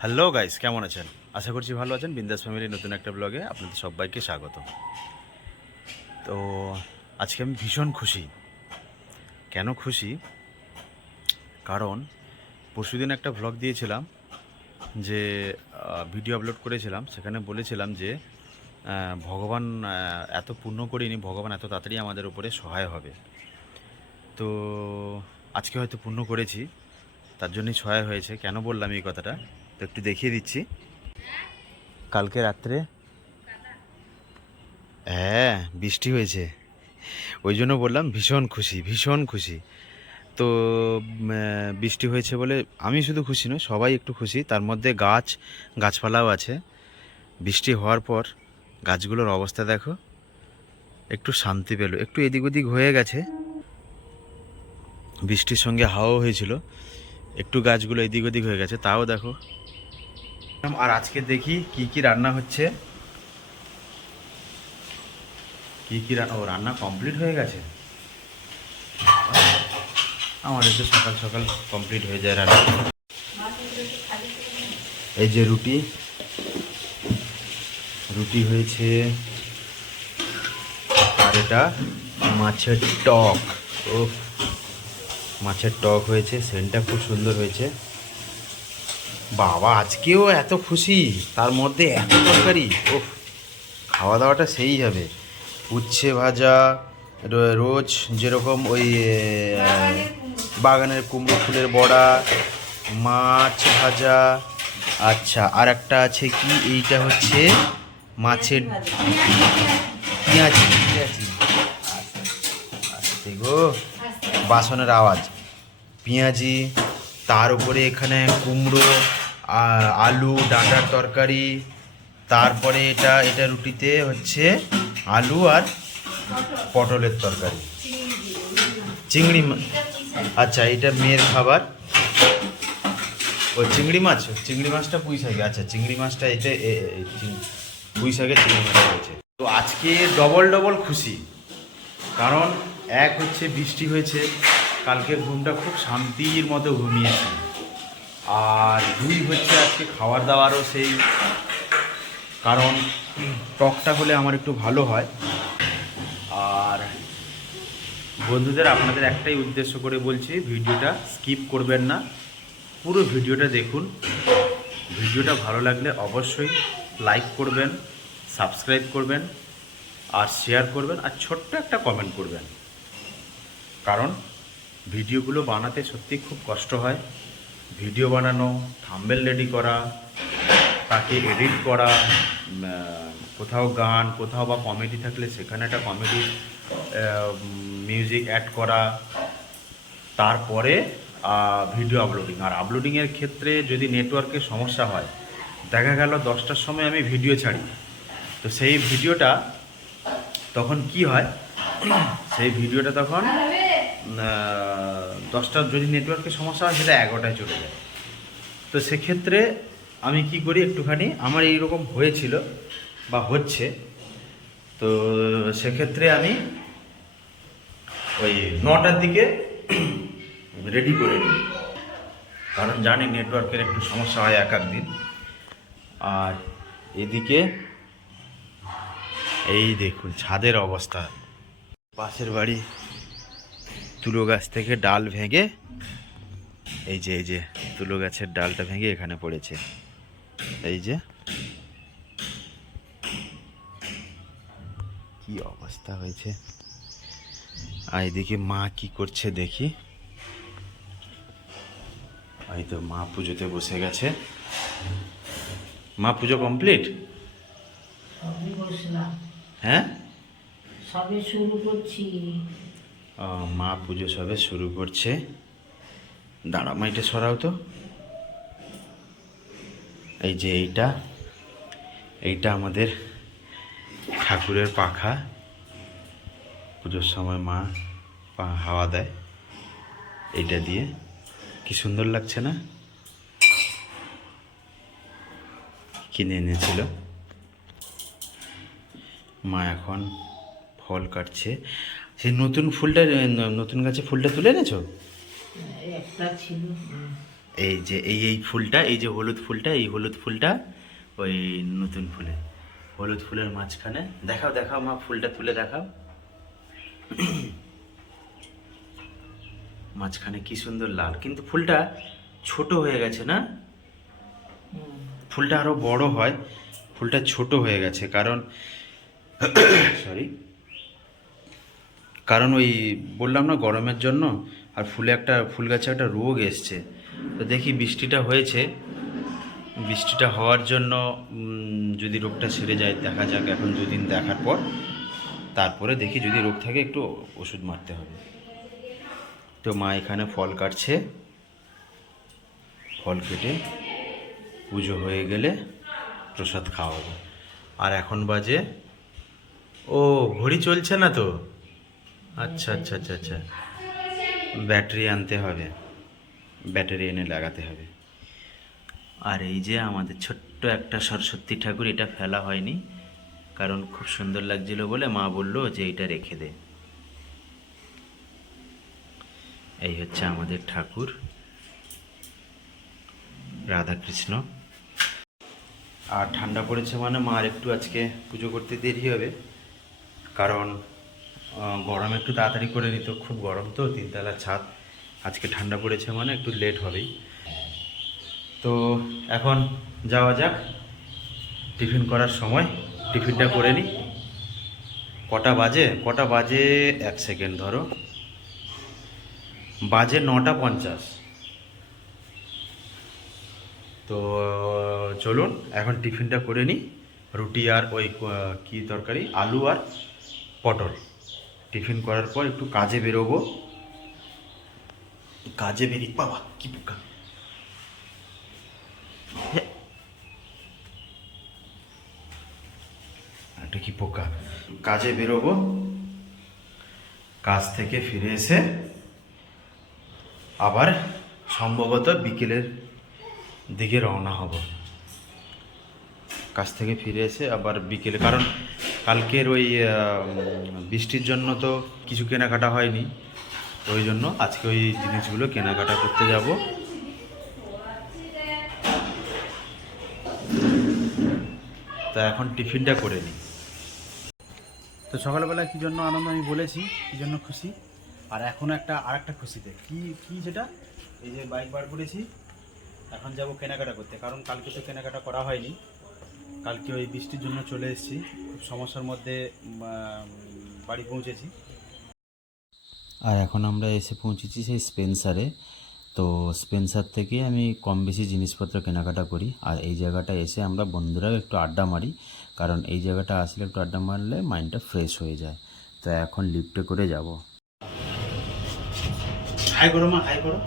Hello guys, কেমন আছেন? আশা করছি ভালো আছেন। বিন্দাস ফ্যামিলির নতুন একটা ব্লগে আপনাদের সবাইকে স্বাগত। তো আজকে আমি ভীষণ খুশি। কেন খুশি? কারণ পরশুদিন একটা ভ্লগ দিয়েছিলাম, যে ভিডিও আপলোড করেছিলাম। সেখানে বলেছিলাম যে ভগবান এত পুণ্য করিনি, ভগবান এত তাড়াতাড়ি আমাদের উপরে সহায় হবে। তো আজকে হয়তো পুণ্য করেছি, তার জন্যই সহায় হয়েছে। কেন বললাম এই কথাটা তো একটু দেখিয়ে দিচ্ছি। কালকে রাত্রে হ্যাঁ, বৃষ্টি হয়েছে। ওই জন্য বললাম ভীষণ খুশি, ভীষণ খুশি। তো বৃষ্টি হয়েছে বলে আমি শুধু খুশি নই, সবাই একটু খুশি। তার মধ্যে গাছপালাও আছে। বৃষ্টি হওয়ার পর গাছগুলোর অবস্থা দেখো, একটু শান্তি পেল। একটু এদিক ওদিক হয়ে গেছে, বৃষ্টির সঙ্গে হাওয়াও হয়েছিল, একটু গাছগুলো এদিক ওদিক হয়ে গেছে, তাও দেখো। আর আজকে দেখি কি কি রান্না হচ্ছে। কি কি রান্না? ও, রান্না কমপ্লিট হয়ে গেছে। আমাদের তো সকাল সকাল কমপ্লিট হয়ে যায় রান্না। এই যে রুটি রুটি হয়েছে, আর এটা মাছের টক। ও, মাছের টক হয়েছে, সেন্টটা খুব সুন্দর হয়েছে। বাবা, আজকেও এত খুশি, তার মধ্যে এত তরকারি। ও, খাওয়া দাওয়াটা সেই হবে। উচ্ছে ভাজা, রোজ যেরকম ওই বাগানের কুমড়ো ফুলের বড়া, মাছ ভাজা। আচ্ছা, আর একটা আছে কি, এইটা হচ্ছে মাছের পেঁয়াজি। পেঁয়াজি আস্তে গো, বাসনের আওয়াজ। পেঁয়াজি, তার উপরে এখানে কুমড়ো, আলু ডাঁটার তরকারি। তারপরে এটা এটা রুটিতে হচ্ছে আলু আর পটলের তরকারি, আচ্ছা, এটা মেয়ের খাবার। ওই চিংড়ি মাছটা পুঁই শাকে। আচ্ছা, চিংড়ি মাছটা এটা পুঁই শাকে চিংড়ি মাছ হয়েছে। তো আজকে ডবল ডবল খুশি। কারণ এক হচ্ছে বৃষ্টি হয়েছে, কালকে ঘুমটা খুব শান্তির মতো ঘুমিয়েছি। আর দুই হচ্ছে আজকে খাবার দাবারও সেই, কারণ টকটা হলে আমার একটু ভালো হয়। আর বন্ধুদের, আপনাদের একটাই উদ্দেশ্য করে বলছি, ভিডিওটা স্কিপ করবেন না, পুরো ভিডিওটা দেখুন। ভিডিওটা ভালো লাগলে অবশ্যই লাইক করবেন, সাবস্ক্রাইব করবেন, আর শেয়ার করবেন, আর ছোট্ট একটা কমেন্ট করবেন। কারণ ভিডিওগুলো বানাতে সত্যি খুব কষ্ট হয়। ভিডিও বানানো, থাম্বনেল রেডি করা, তাকে এডিট করা, কোথাও গান, কোথাও বা কমেডি থাকলে সেখানে একটা কমেডি মিউজিক অ্যাড করা, তারপরে ভিডিও আপলোডিং। আর আপলোডিংয়ের ক্ষেত্রে যদি নেটওয়ার্কের সমস্যা হয়, দেখা গেল 10টার সময় আমি ভিডিও ছাড়ি, তো সেই ভিডিওটা তখন কি হয়, সেই ভিডিওটা তখন 10টার যদি নেটওয়ার্কের সমস্যা হয়, সেটা 11টায় চলে যায়। তো সেক্ষেত্রে আমি কি করি, একটুখানি আমার এইরকম হয়েছিল বা হচ্ছে, তো সেক্ষেত্রে আমি ওই 9টার দিকে রেডি করে নিই। কারণ জানি নেটওয়ার্কের একটু সমস্যা হয় এক দিন। আর এদিকে এই দেখুন ছাদের অবস্থা। পাশের বাড়ি তুলো গাছ থেকে ডাল ভেঙে, এই যে তুলো গাছের ডালটা ভেঙে এখানে পড়েছে। এই যে কি অবস্থা হয়েছে। আর এদিকে মা কি করছে দেখি। এই তো মা পুজোতে বসে গেছে। মা, পুজো কমপ্লিট? হ্যাঁ, সবে শুরু করছি। মা পুজো সবে শুরু করছে। দাঁড়া, মাইটা সরাও তো। এই যে এইটা এইটা আমাদের ঠাকুরের পাখা। পুজোর সময় মা হাওয়া দেয় এইটা দিয়ে। কি সুন্দর লাগছে না? কিনে এনেছিল মা, এখন ফল কাটছে। সেই নতুন ফুলটা, নতুন গাছে ফুলটা তুলে এনেছো? একটা ছিল। এই যে এই ফুলটা, এই যে হলুদ ফুলটা, এই হলুদ ফুলটা ওই নতুন ফুলে, হলুদ ফুলের মাঝখানে দেখাও দেখাও মা, ফুলটা তুলে দেখাও। মাঝখানে কি সুন্দর লাল, কিন্তু ফুলটা ছোট হয়ে গেছে না? ফুলটা আরো বড় হয়, ফুলটা ছোট হয়ে গেছে কারণ সরি, কারণ ওই বললাম না গরমের জন্য, আর ফুল গাছে একটা রোগ এসছে। তো দেখি বৃষ্টিটা হয়েছে, বৃষ্টিটা হওয়ার জন্য যদি রোগটা সেরে যায় দেখা যাক, এখন 2 দিন দেখার পর তারপরে দেখি যদি রোগ থাকে একটু ওষুধ মারতে হবে। তো মা এখানে ফল কাটছে, ফল কেটে পুজো হয়ে গেলে প্রসাদ খাওয়াবো। আর এখন বাজে, ও ঘড়ি চলছে না তো, আচ্ছা আচ্ছা আচ্ছা আচ্ছা, ব্যাটারি আনতে হবে, ব্যাটারি এনে লাগাতে হবে। আর এই যে আমাদের ছোট্ট একটা সরস্বতী ঠাকুর, এটা ফেলা হয়নি কারণ খুব সুন্দর লাগছিল বলে মা বললো যে এটা রেখে দে। এই হচ্ছে আমাদের ঠাকুর রাধাকৃষ্ণ। আর ঠান্ডা পড়েছে মানে মার একটু আজকে পুজো করতে দেরি হবে, কারণ গরম একটু তাড়াতাড়ি করে নিত, খুব গরম তো, 3তলা ছাদ, আজকে ঠান্ডা পড়েছে মানে একটু লেট হবেই। তো এখন যাওয়া যাক, টিফিন করার সময় টিফিনটা করে নিই। কটা বাজে 1 সেকেন্ড ধরো, বাজে 9:50। তো চলুন এখন টিফিনটা করে নিই, রুটি আর ওই কি তরকারি, আলু আর পটল। টিফিন করার পর একটু কাজে বেরোবো, কাজে বেরিয়ে, বাবা কি পোকা, এটা কি পোকা, কাজে বেরোবো, কাজ থেকে ফিরে এসে আবার সম্ভবত বিকেলের দিকে রওনা হব। কাজ থেকে ফিরে এসে আবার বিকেলে, কারণ কালকের ওই বৃষ্টির জন্য তো কিছু কেনাকাটা হয়নি, ওই জন্য আজকে ওই জিনিসগুলো কেনাকাটা করতে যাব। তা এখন টিফিনটা করে নিই। তো সকালবেলা কী জন্য আনন্দ আমি বলেছি, কী জন্য খুশি, আর এখন আরেকটা খুশিতে কি যেটা, এই যে বাইক বার করেছি, এখন যাব কেনাকাটা করতে, কারণ কালকে তো কেনাকাটা করা হয়নি, কালকে ওই বৃষ্টির জন্য চলে এসেছি, খুব সমস্যার মধ্যে বাড়ি পৌঁছেছি। আর এখন আমরা এসে পৌঁছেছি সেই স্পেন্সারে। তো স্পেন্সার থেকে আমি কম বেশি জিনিসপত্র কেনাকাটা করি, আর এই জায়গাটা এসে আমরা বন্ধুরা একটু আড্ডা মারি, কারণ এই জায়গাটা আসলে একটু আড্ডা মারলে মাইন্ডটা ফ্রেশ হয়ে যায়। তো এখন লিফটে করে যাব। হাই করো মা, হাই করো।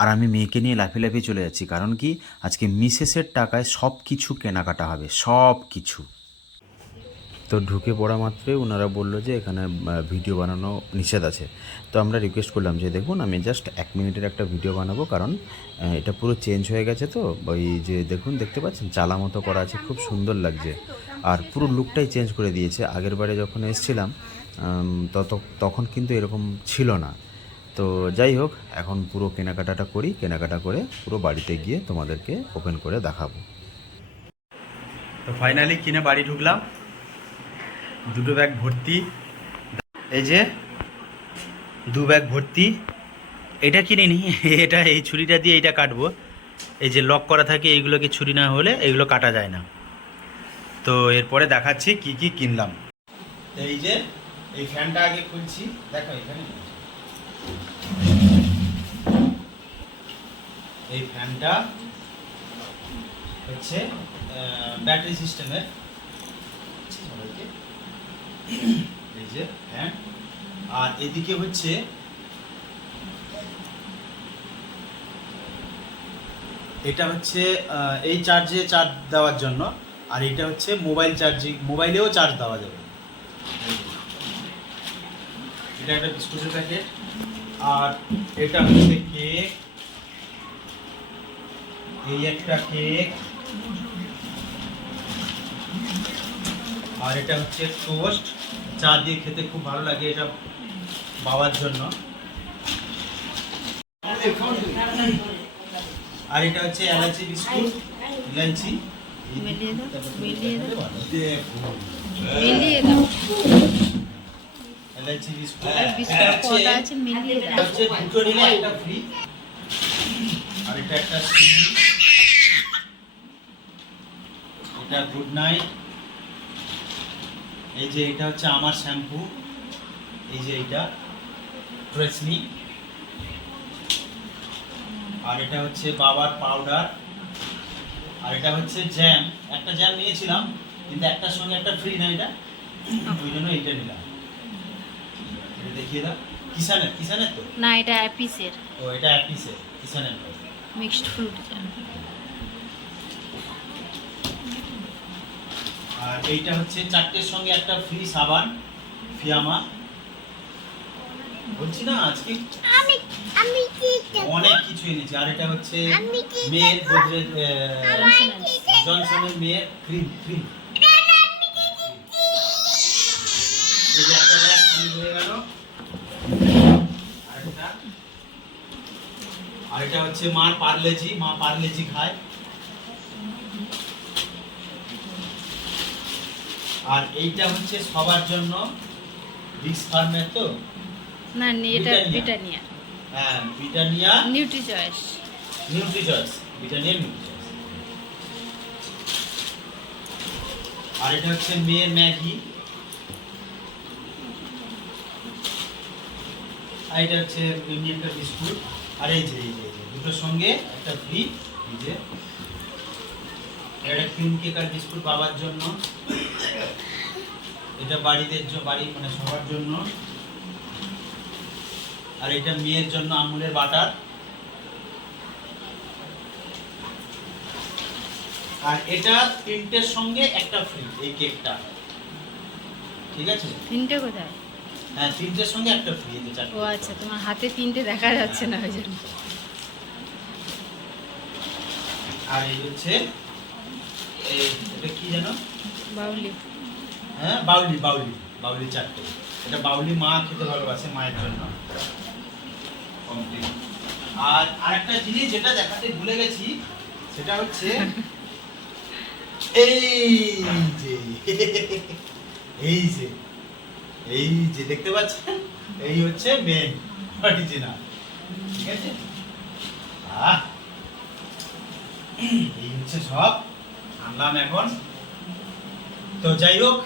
আর আমি মেয়েকে নিয়ে লাফিয়ে লাফিয়ে চলে যাচ্ছি, কারণ কি আজকে মিসেসের টাকায় সব কিছু কেনাকাটা হবে, সব কিছু। তো ঢুকে পড়া মাত্রই ওনারা বললো যে এখানে ভিডিও বানানো নিষেধ আছে। তো আমরা রিকোয়েস্ট করলাম যে দেখুন আমি জাস্ট 1 মিনিটের একটা ভিডিও বানাবো, কারণ এটা পুরো চেঞ্জ হয়ে গেছে, তো ওই যে দেখুন দেখতে পাচ্ছেন চালা মতো করা আছে, খুব সুন্দর লাগছে, আর পুরো লুকটাই চেঞ্জ করে দিয়েছে। আগের বারে যখন এসেছিলাম তখন কিন্তু এরকম ছিল না। তো যাই হোক, এখন পুরো কেনাকাটাটা করি, কেনাকাটা করে পুরো বাড়িতে গিয়ে তোমাদেরকে ওপেন করে দেখাবো। তো ফাইনালি কিনে বাড়ি ঢুকলাম, 2 ব্যাগ ভর্তি, এই যে 2 ব্যাগ ভর্তি। এটা কিনে নি, এটা এই ছুরিটা দিয়ে এইটা কাটবো, এই যে লক করা থাকে এইগুলোকে, ছুরি না হলে এইগুলো কাটা যায় না। তো এরপরে দেখাচ্ছি কি কি কিনলাম। এই যে এই ফ্যানটা আগে খুলছি, দেখো এখানে এই ফ্যানটা হচ্ছে ব্যাটারি সিস্টেমের, এই যে ফ্যান, আর এদিকে হচ্ছে এটা হচ্ছে এই চার্জ দেওয়ার জন্য, আর এটা হচ্ছে মোবাইল চার্জিং, মোবাইলেও চার্জ দেওয়া যাবে। এটা একটা বিস্কুটের প্যাকেট, আর এটা হচ্ছে কেক, এই একটা কেক, আর এটা হচ্ছে টোস্ট, চা দিয়ে খেতে খুব ভালো লাগে, এটা বাবার জন্য। আর এটা হচ্ছে এলাচি বিস্কুট, ইলাইচি মিলিয়ে দাও, মিলিয়ে দাও, মিলিয়ে দাও। এলাচি বিস্কুট আর বিস্কুট কটা আছে মিলিয়ে দাও। এটা হচ্ছে দুটো নিলে একটা ফ্রি। আর এটা একটা চিনি, এটা গুড নাইট। এই যে এটা হচ্ছে আমার শ্যাম্পু, এই যে এটা ট্রেসমি। আর এটা হচ্ছে বাবার পাউডার। আর এটা হচ্ছে জ্যাম, একটা জ্যাম নিয়েছিলাম কিন্তু একটার সঙ্গে একটা ফ্রি না, এটা ওই জন্য এইটা নিলাম। এটা দেখিয়ে দাও, কিষানের, কিষানের তো না, এটা অ্যাপিসের ও, এটা অ্যাপিসের, কিষানের তো। Mixed fruit jam. আর এইটা হচ্ছে চারটের সঙ্গে একটা ফ্রি সাবান, ফিয়ামা। বলছি না আজকে আমি আমি কি অনেক কিছু এনেছি। আর এটা হচ্ছে আমি কি মেয়ের গোদরেজ আমার জনসনের মেয়ের ক্রিম, ক্রিম। এই যে একটা ব্যাগ খালি হয়ে গেল। আর এটা হচ্ছে মার পার্লেজি, মা পার্লেজি খায়। আর এইটা হচ্ছে সবার জন্য রিক্স ফার্মের তো, না, এটা ব্রিটানিয়া। ব্রিটানিয়া হ্যাঁ ব্রিটানিয়া নিউট্রি চয়েস। নিউট্রিচয়েস, ব্রিটানিয়া নিউট্রিচয়েস। আর এটা হচ্ছে মেয়ের ম্যাগি। আর এটা হচ্ছে ইন্ডিয়ানটা বিস্কুট। আর এই যে দুটোর সঙ্গে একটা ফ্রি। এই যে এটা ক্রিম কেক আর বিস্কুট বাবার জন্য, এটা বাড়িদের বাড়ি মানে সবার জন্য। আর এটা মেয়ের জন্য আমুলের বাটার। আর এটা তিনটের সঙ্গে একটা ফ্রি, এই কেকটা, ঠিক আছে? তিনটে কোথায়? হ্যাঁ তিনটের সঙ্গে একটা ফ্রি, এই যে চারটে। ও আচ্ছা, তোমার হাতে তিনটে দেখা যাচ্ছে না ওই জন্য। আর এই হচ্ছে এটা কি জানো? বাউলি। হ্যাঁ বাউলি, বাউলি, বাউলি চারটে। এটা বাউলি মা খেতে ভালোবাসে, মায়ের জন্য কমপ্লিট। আর আরেকটা জিনিস যেটা দেখাতে ভুলে গেছি, সেটা হচ্ছে এই যে এই যে এই যে দেখতে পাচ্ছেন, এই হচ্ছে মেন অরিজিনাল, ঠিক আছে? এই হচ্ছে সব আনলাম এখন। তো যাই হোক,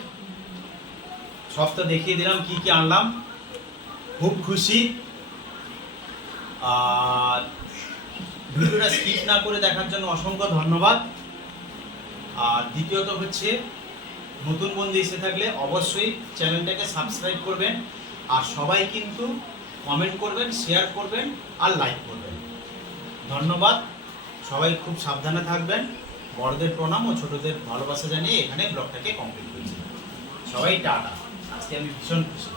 সব তো দেখিয়ে দিলাম কি কি আনলাম, খুব খুশি। আর ভিডিওটা স্কিপ না করে দেখার জন্য অসংখ্য ধন্যবাদ। আর দ্বিতীয়ত হচ্ছে, নতুন বন্ধু এসে থাকলে অবশ্যই চ্যানেলটাকে সাবস্ক্রাইব করবেন। আর সবাই কিন্তু কমেন্ট করবেন, শেয়ার করবেন আর লাইক করবেন। ধন্যবাদ। সবাই খুব সাবধানে থাকবেন। বড়দের প্রণাম ও ছোটদের ভালোবাসা জানিয়ে এখানে ব্লগটাকে কমপ্লিট করছি। সবাই টাটা। আজকে আমি ভীষণ খুশি।